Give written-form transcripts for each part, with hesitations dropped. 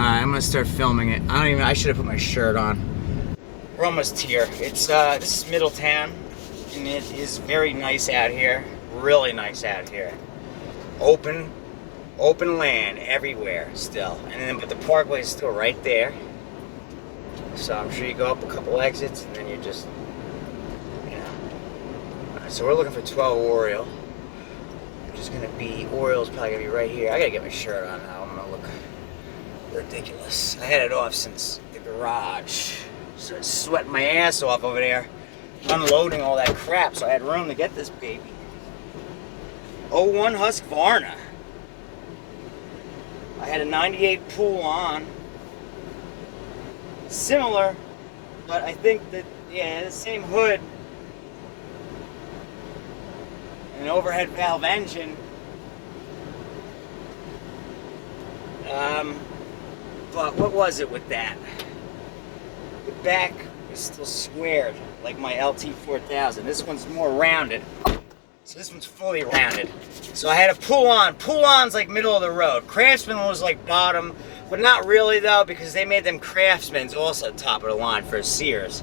Alright, I'm gonna start filming it. I should have put my shirt on. We're almost here. This is Middletown, and it is very nice out here. Really nice out here. Open land everywhere still. But the parkway is still right there. So I'm sure you go up a couple exits, and then you're just, Alright, so we're looking for 12 Oriole. Which is gonna be, Oriole's probably gonna be right here. I gotta get my shirt on now. I'm gonna look ridiculous. I had it off since the garage. So I sweating my ass off over there, unloading all that crap, so I had room to get this baby. '01 Husqvarna. I had a 98 pull on. Similar, but I think that, yeah, the same hood. An overhead valve engine. But what was it with that? The back is still squared, like my LT4000. This one's more rounded. So this one's fully rounded. So I had a pull-on. Pull-on's like middle of the road. Craftsman was like bottom, but not really though, because they made them Craftsman's also top of the line for Sears.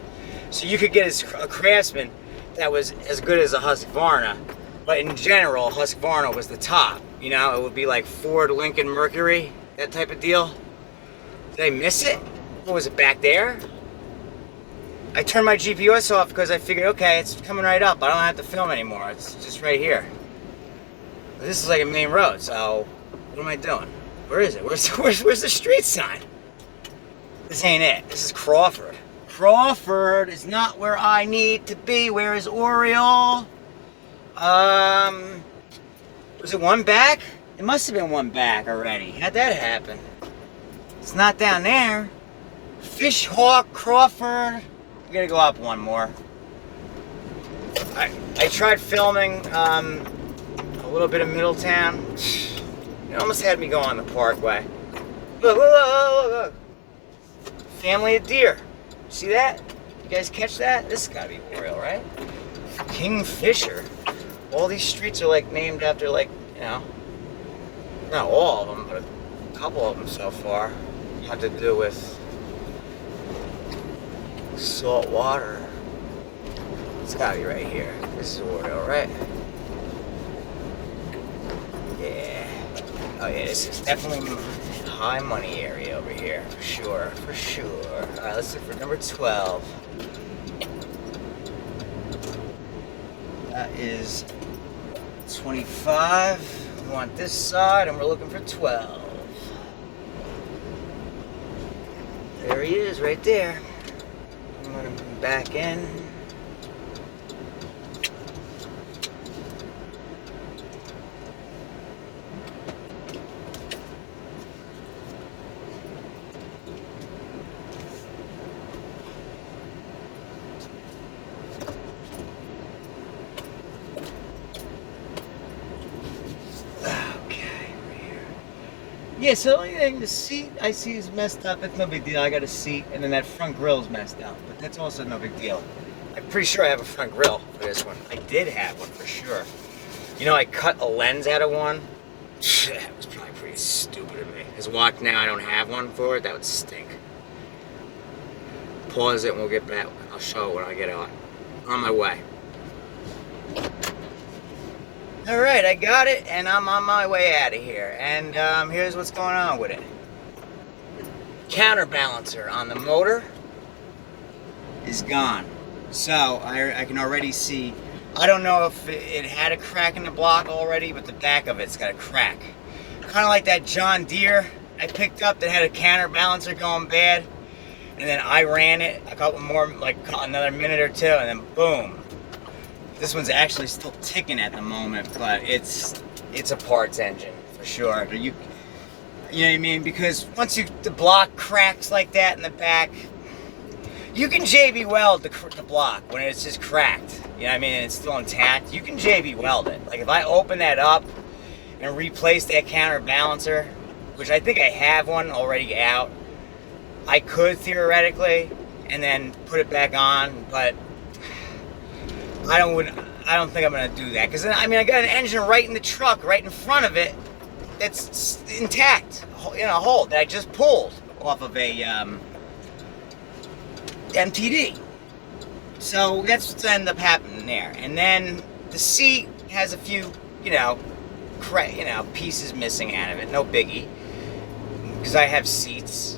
So you could get a Craftsman that was as good as a Husqvarna, but in general, Husqvarna was the top. You know, it would be like Ford, Lincoln, Mercury, that type of deal. Did I miss it? What was it, back there? I turned my GPS off because I figured, okay, it's coming right up. I don't have to film anymore. It's just right here. This is like a main road, so what am I doing? Where is it? Where's the street sign? This ain't it. This is Crawford. Crawford is not where I need to be. Where is Oriole? Was it one back? It must have been one back already. How'd that happen? It's not down there. Fishhawk, Crawford. We gotta go up one more. I tried filming a little bit of Middletown. It almost had me go on the parkway. Look. Family of deer. See that? You guys catch that? This has gotta be Oriole, right? Kingfisher. All these streets are like named after, like, not all of them, but a couple of them so far have to do with salt water. It's gotta be right here. This is Oriole, right? Yeah. Oh yeah, this is definitely a high money area over here, for sure. Alright, let's look for number 12. That is 25. We want this side, and we're looking for 12. There he is, right there. I'm gonna back in. Yeah, so the only thing, the seat I see is messed up. It's no big deal. I got a seat, and then that front grill's messed up, but that's also no big deal. I'm pretty sure I have a front grill for this one. I did have one for sure. You know, I cut a lens out of one. That was probably pretty stupid of me. Because watch now, I don't have one for it. That would stink. Pause it, and we'll get back. I'll show it when I get out. On my way. Alright, I got it, and I'm on my way out of here. And here's what's going on with it. Counterbalancer on the motor is gone. So, I can already see, I don't know if it had a crack in the block already, but the back of it's got a crack. Kind of like that John Deere I picked up that had a counterbalancer going bad. And then I ran it a couple more, like another minute or two, and then boom. This one's actually still ticking at the moment, but it's a parts engine for sure. But you know what I mean? Because once the block cracks like that in the back, you can JB weld the block when it's just cracked. You know what I mean? And it's still intact. You can JB weld it. Like if I open that up and replace that counterbalancer, which I think I have one already out, I could theoretically, and then put it back on, but I don't think I'm gonna do that, because I mean I got an engine right in the truck, right in front of it, that's intact, in a hole that I just pulled. off of a MTD. So that's what's ended up happening there. And then the seat has a few, pieces missing out of it. No biggie, because I have seats,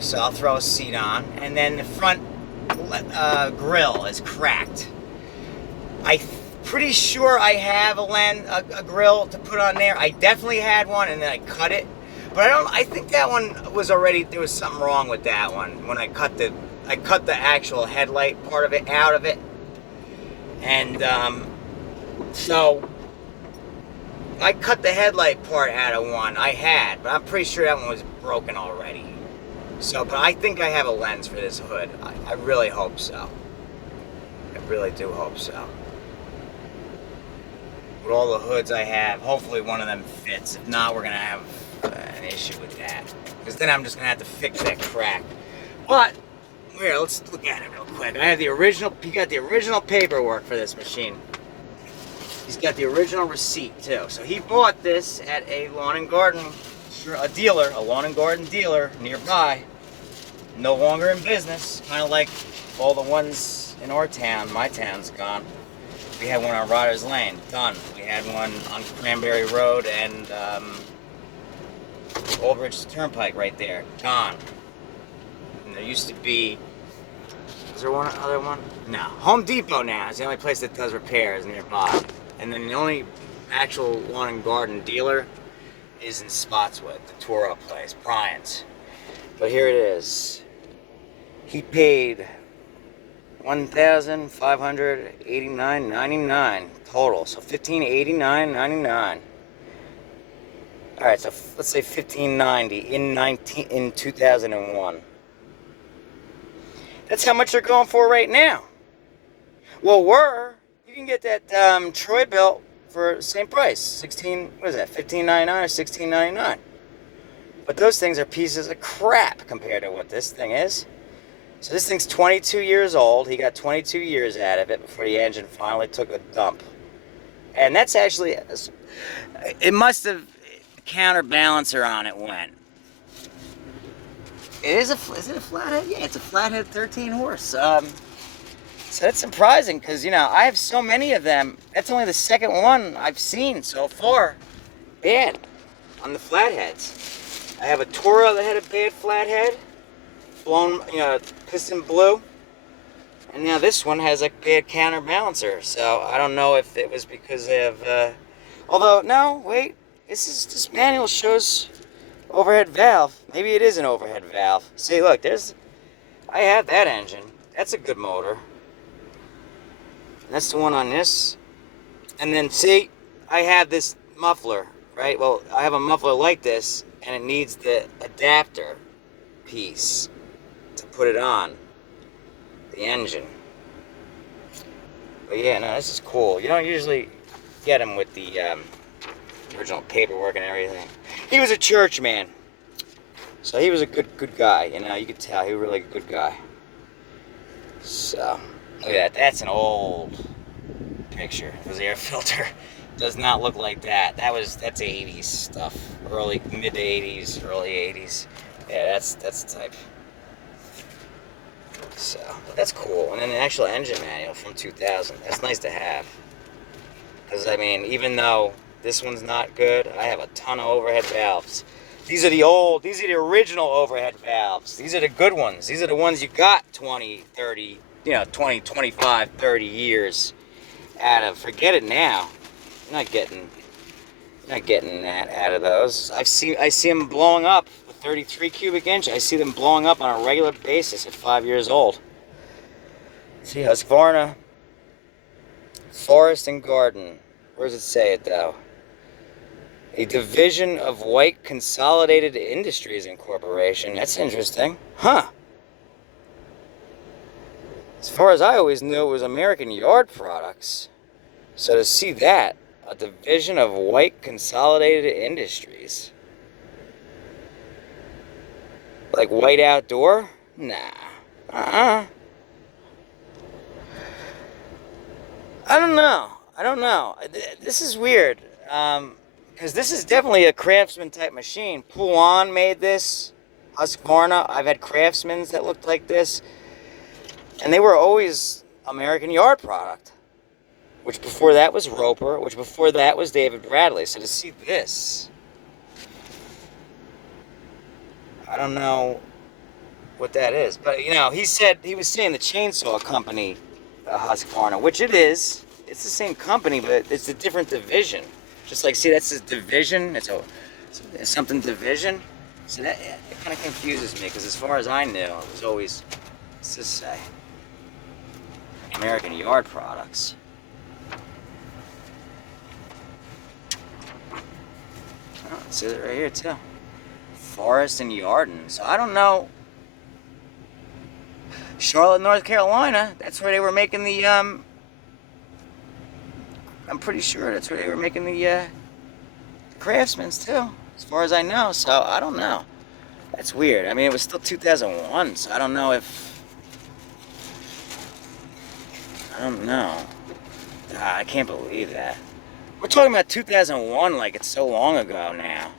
so I'll throw a seat on. And then the front grill is cracked. I'm pretty sure I have a grill to put on there. I definitely had one, and then I cut it. But I think that one was already, there was something wrong with that one when I cut the actual headlight part of it out of it. And so I cut the headlight part out of one but I'm pretty sure that one was broken already. So, but I think I have a lens for this hood. I really hope so. I really do hope so. With all the hoods I have, hopefully one of them fits. If not, we're gonna have an issue with that, because then I'm just gonna have to fix that crack. But here, let's look at it real quick. I have the original. He got the original paperwork for this machine. He's got the original receipt too. So he bought this at a lawn and garden dealer, a lawn and garden dealer nearby. No longer in business. Kind of like all the ones in our town. My town's gone. We had one on Riders Lane, done. We had one on Cranberry Road and Old Bridge Turnpike right there, gone. And there used to be, is there one other one? No, Home Depot now is the only place that does repairs nearby. And then the only actual lawn and garden dealer is in Spotswood, the Toro place, Bryant's. But here it is. He paid $1,589.99 total, so $1,589.99. All right, so let's say $1,590 in 2001. That's how much they're going for right now. Well, you can get that Troy belt for the same price, $15.99 or $16.99. But those things are pieces of crap compared to what this thing is. So this thing's 22 years old. He got 22 years out of it before the engine finally took a dump. And that's actually, it must have, the counterbalancer on it went. Is it a flathead? Yeah, it's a flathead 13 horse. So that's surprising because, I have so many of them. That's only the second one I've seen so far bad on the flatheads. I have a Toro that had a bad flathead. Blown, piston blew, and now this one has a bad counterbalancer. So I don't know if it was because of. Although no, wait, this manual shows overhead valve. Maybe it is an overhead valve. See, look, I have that engine. That's a good motor. That's the one on this, and then see, I have this muffler, right? Well, I have a muffler like this, and it needs the adapter piece to put it on the engine. But yeah, no, this is cool. You don't usually get him with the original paperwork and everything. He was a church man, so he was a good guy. You could tell he was really a good guy. So look at that. That's an old picture. His air filter does not look like that. That's 80s stuff, mid 80s, early 80s. Yeah, that's the type. So, that's cool. And then the actual engine manual from 2000. That's nice to have. Because, even though this one's not good, I have a ton of overhead valves. These are the original overhead valves. These are the good ones. These are the ones you got 20, 30, 20, 25, 30 years out of. Forget it now. You're not getting that out of those. I see them blowing up. 33 cubic inch. I see them blowing up on a regular basis at 5 years old. See, Husqvarna Forest and Garden. Where does it say it though? A division of White Consolidated Industries Incorporation. That's interesting. Huh. As far as I always knew, it was American Yard Products. So to see that, a division of White Consolidated Industries. Like White Outdoor? Nah. I don't know. This is weird. Because this is definitely a Craftsman type machine. Poulan made this. Husqvarna. I've had Craftsmans that looked like this, and they were always American Yard product. Which before that was Roper, which before that was David Bradley. So to see this, I don't know what that is. But, you know, he was saying the chainsaw company, Husqvarna, which it is. It's the same company, but it's a different division. Just like, see, that's a division. It's something division. So that it kind of confuses me, because as far as I knew, it was always, let's just say, American Yard products. Oh, it says it right here too. Forest and Yarden. So I don't know. Charlotte, North Carolina. That's where they were making the. I'm pretty sure that's where they were making the Craftsmans too, as far as I know. So I don't know. That's weird. I mean, it was still 2001, so I don't know if. I don't know. I can't believe that. We're talking about 2001 like it's so long ago now.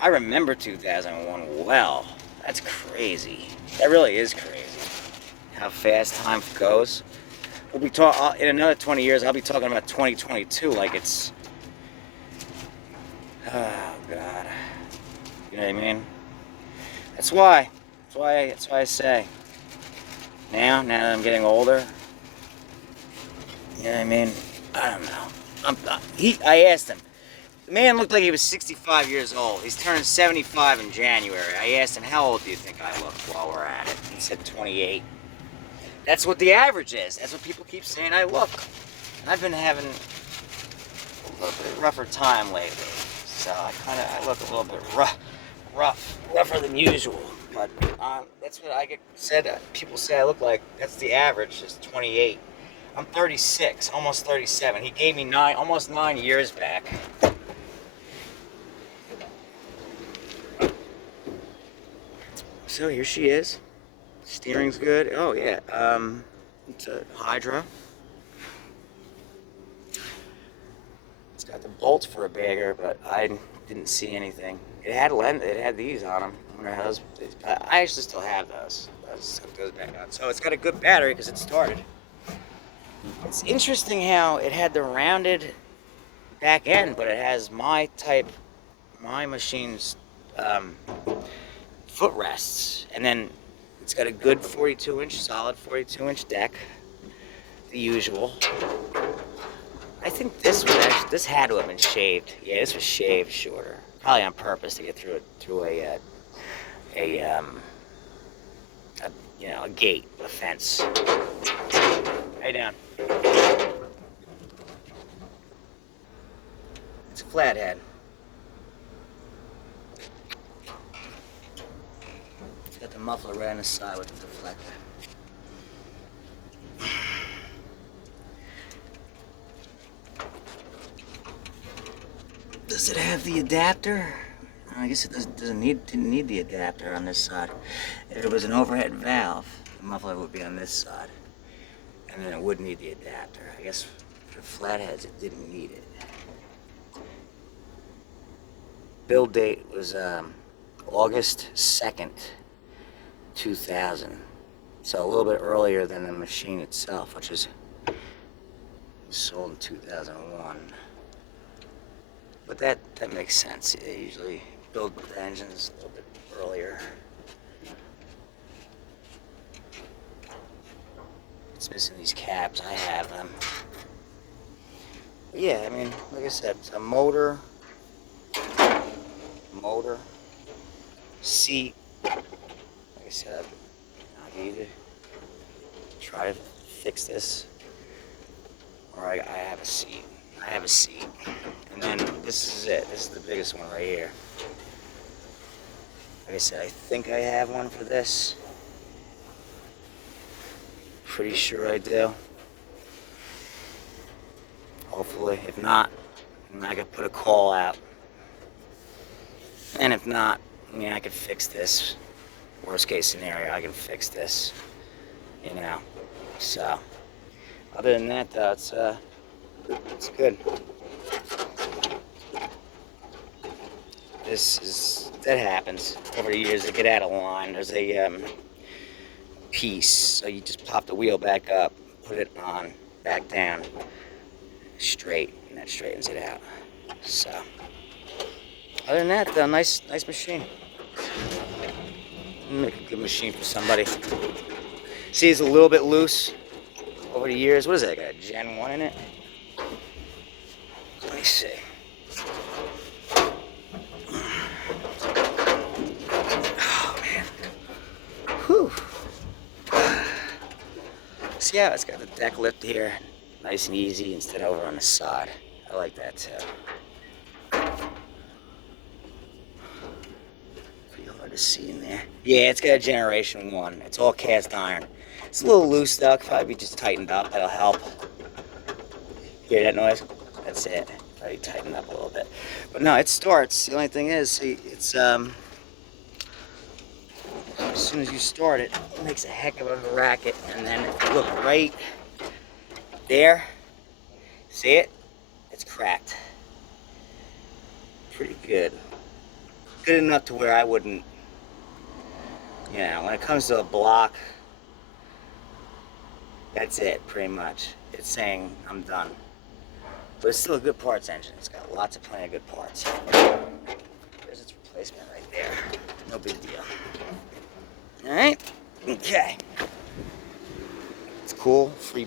I remember 2001 well. That's crazy. That really is crazy. How fast time goes. We'll be in another 20 years, I'll be talking about 2022 like it's... Oh, God. You know what I mean? That's why I say. Now that I'm getting older, you know what I mean? I don't know. I asked him. The man looked like he was 65 years old. He's turning 75 in January. I asked him, how old do you think I look while we're at it? He said 28. That's what the average is. That's what people keep saying I look. And I've been having a little bit rougher time lately. So I look a little bit rougher than usual. But that's what I get said. People say I look like. That's the average, is 28. I'm 36, almost 37. He gave me almost 9 years back. So here she is. Steering's good. Oh yeah. It's a Hydra. It's got the bolts for a bagger, but I didn't see anything. It had these on them. I wonder how those. I actually still have those. It goes back on. So it's got a good battery because it started. It's interesting how it had the rounded back end, but it has my machine's footrests, and then it's got a good 42-inch, solid 42-inch deck, the usual. I think this had to have been shaved. Yeah, this was shaved shorter, probably on purpose to get through a gate, a fence. Hey, down. It's a flathead. It's got the muffler right on the side with the deflector. Does it have the adapter? I guess it didn't need the adapter on this side. If it was an overhead valve, the muffler would be on this side. And then it would need the adapter. I guess for flatheads, it didn't need it. Build date was August 2nd, 2000. So a little bit earlier than the machine itself, which was sold in 2001. But that makes sense. They usually build the engines a little bit earlier. It's missing these caps. I have them. But yeah, I mean, like I said, it's a motor, seat. Like I said, I can either try to fix this, or I have a seat. I have a seat. And then this is it. This is the biggest one right here. Like I said, I think I have one for this. Pretty sure I do. Hopefully. If not, I could put a call out. And if not, I mean, I could fix this. Worst case scenario, I can fix this. You know. So, other than that, though, it's good. that happens over the years. They get out of line. There's a piece, so you just pop the wheel back up, put it on, back down, straight, and that straightens it out. So, other than that, nice machine. Make a good machine for somebody. See, it's a little bit loose over the years. What is that? Got a Gen 1 in it? Let me see. Oh, man. Whew. See how it's got the deck lift here? Nice and easy instead of over on the side. I like that too. Pretty hard to see in there. Yeah, it's got a Generation 1. It's all cast iron. It's a little loose though. Could probably be just tightened up. That'll help. Hear that noise? That's it. Probably tighten up a little bit. But no, it starts. The only thing is, see, it's as soon as you start it, it makes a heck of a racket. And then if you look right there, see it? It's cracked. Pretty good. Good enough to where I wouldn't, you know, when it comes to a block, that's it, pretty much. It's saying, I'm done. But it's still a good parts engine. It's got lots of plenty of good parts. There's its replacement right there. No big deal. Alright? Okay. It's cool. Free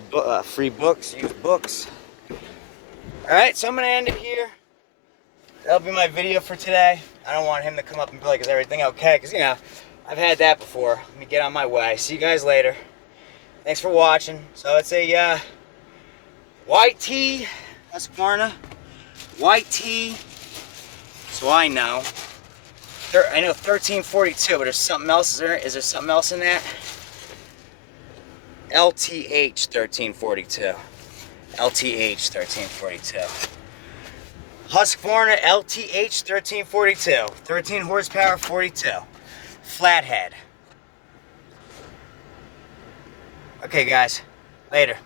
books, used books. Alright, so I'm going to end it here. That'll be my video for today. I don't want him to come up and be like, is everything okay? Because, you know, I've had that before. Let me get on my way. See you guys later. Thanks for watching. So it's a YT Husqvarna. YT. So I know. I know 1342, but there's something else. Is there something else in that? LTH 1342. LTH 1342. Husqvarna LTH 1342. 13 horsepower, 42. Flathead. Okay, guys. Later.